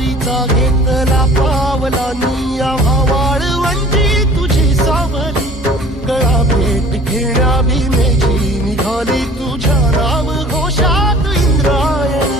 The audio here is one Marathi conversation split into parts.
वारीचा घेतला पावला निया वाळवंटी तुझी सावली गळा भेट घेण्या भीमेची निघाली तुझ्या नाम घोषात इंद्रायणी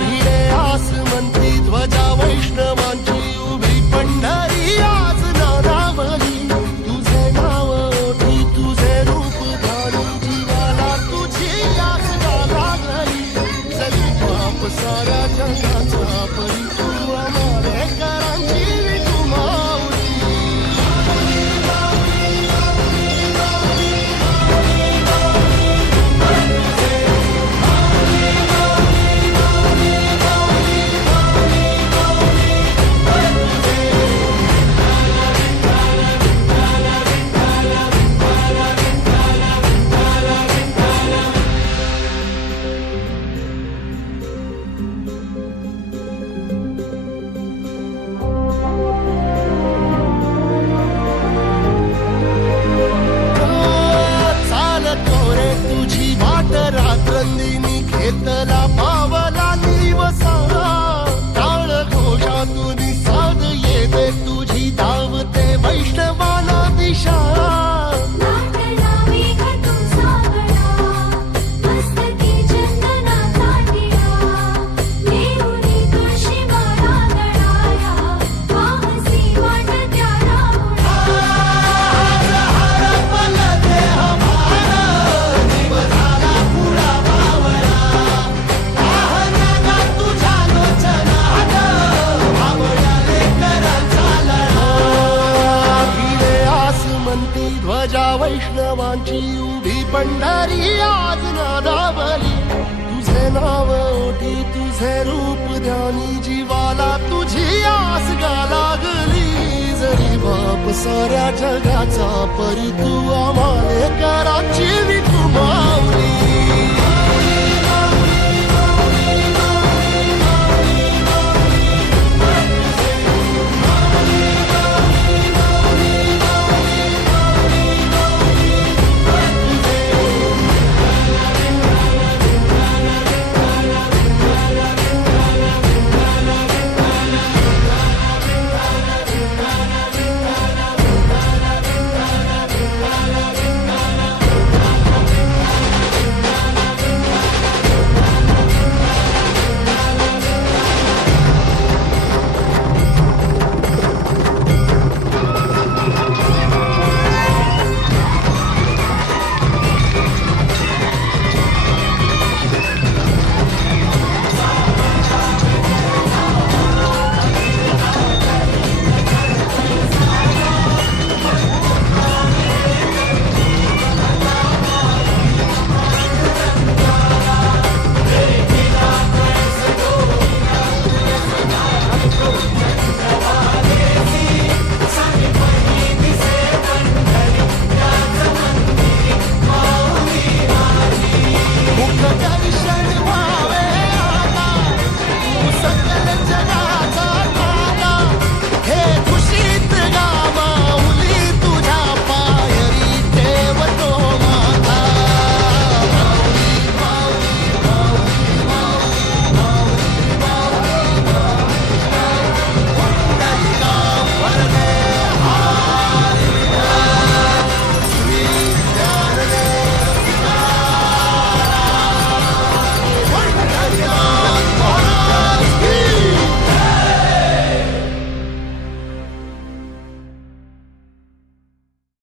भिडे आसमंती ध्वजा वैष्णवांची उभी पंढरी आज नारावली तुझे नाव ओठी तुझे रूप धारी जीवाला तुझी आस लागली जरी बाप साऱ्या जगाचा परी तू आंबेडकरांची विठू माऊली तुझी वाट रात्रंदिनी घेतला पावला दिवसा टाळ घोषातून साध येते तुझी धावते वैष्णवाला दिशा ध्वजा वैष्णवांची उभी पंढरी आज नादावली तुझे नाव ओठी तुझे रूप ध्यानी जीवाला तुझी आस गा लागली जरी बाप साऱ्या जगाचा परी तू आंबेडकरांची विठू माऊली